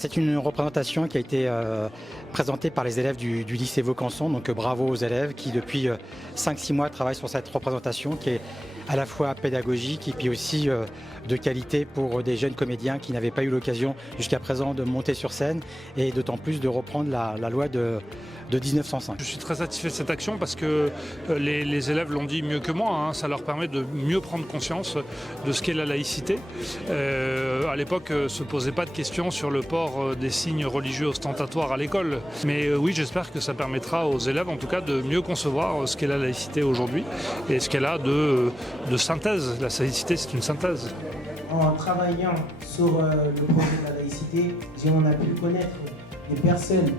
C'est une représentation qui a été présentée par les élèves du lycée Vaucanson, donc bravo aux élèves qui depuis 5-6 mois travaillent sur cette représentation qui est à la fois pédagogique et puis aussi de qualité pour des jeunes comédiens qui n'avaient pas eu l'occasion jusqu'à présent de monter sur scène et d'autant plus de reprendre la loi de 1905. Je suis très satisfait de cette action parce que les élèves l'ont dit mieux que moi, hein, ça leur permet de mieux prendre conscience de ce qu'est la laïcité. À l'époque, ne se posait pas de questions sur le port des signes religieux ostentatoires à l'école. Mais oui, j'espère que ça permettra aux élèves en tout cas de mieux concevoir ce qu'est la laïcité aujourd'hui et ce qu'elle a de synthèse. La laïcité, c'est une synthèse. En travaillant sur le projet de la laïcité, on a pu connaître des personnes,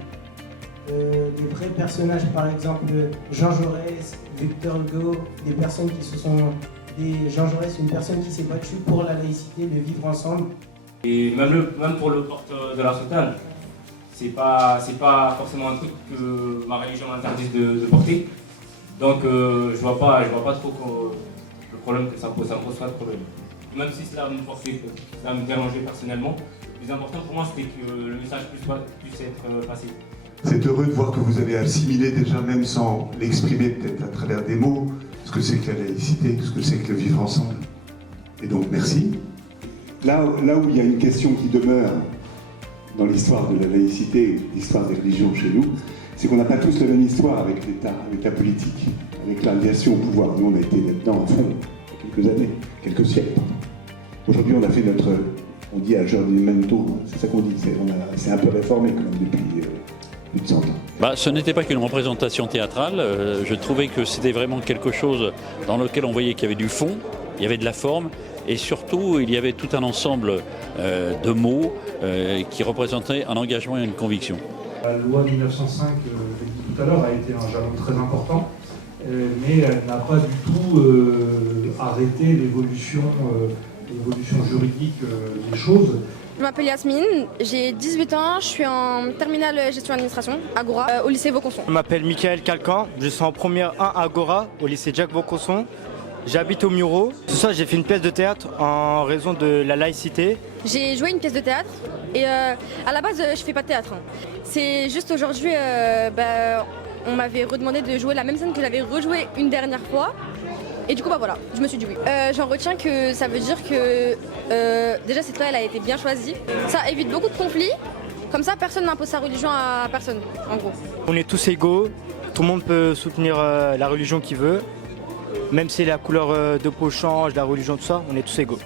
des vrais personnages, par exemple Jean Jaurès, Victor Hugo, des personnes qui se sont... Jean Jaurès, une personne qui s'est battue pour la laïcité, le vivre ensemble. Et même pour le porte de la soutane, c'est pas forcément un truc que ma religion m'interdise de porter. Donc je vois pas trop le problème que ça me pose pas de problème. Même si cela me dérangeait personnellement, le plus important pour moi c'était que le message puisse être passé. C'est heureux de voir que vous avez assimilé déjà, même sans l'exprimer peut-être à travers des mots, ce que c'est que la laïcité, ce que c'est que le vivre ensemble. Et donc merci. Là où il y a une question qui demeure dans l'histoire de la laïcité, l'histoire des religions chez nous, c'est qu'on n'a pas tous la même histoire avec l'État, avec la politique, avec l'aviation au pouvoir. Nous, on a été là-dedans à fond, il y a quelques années, quelques siècles. Aujourd'hui, on a fait on dit aggiornamento, c'est ça qu'on dit, c'est un peu réformé quand même depuis plus de 100 ans. Ce n'était pas qu'une représentation théâtrale, je trouvais que c'était vraiment quelque chose dans lequel on voyait qu'il y avait du fond, il y avait de la forme, et surtout il y avait tout un ensemble de mots qui représentaient un engagement et une conviction. La loi 1905, je l'ai dit tout à l'heure, a été un jalon très important, mais elle n'a pas du tout arrêté l'évolution juridique des choses. Je m'appelle Yasmine, j'ai 18 ans, je suis en terminale gestion administration, Agora, au lycée Vaucanson. Je m'appelle Michael Calcan, je suis en première 1 Agora, au lycée Jacques Vaucanson. J'habite au Muro. Ce soir, j'ai fait une pièce de théâtre en raison de la laïcité. J'ai joué une pièce de théâtre et à la base, je fais pas de théâtre. C'est juste aujourd'hui, on m'avait redemandé de jouer la même scène que j'avais rejouée une dernière fois. Et du coup, voilà, je me suis dit oui. J'en retiens que ça veut dire que déjà cette loi, elle a été bien choisie. Ça évite beaucoup de conflits. Comme ça, personne n'impose sa religion à personne, en gros. On est tous égaux. Tout le monde peut soutenir la religion qu'il veut. Même si la couleur de peau change, la religion, tout ça, on est tous égaux.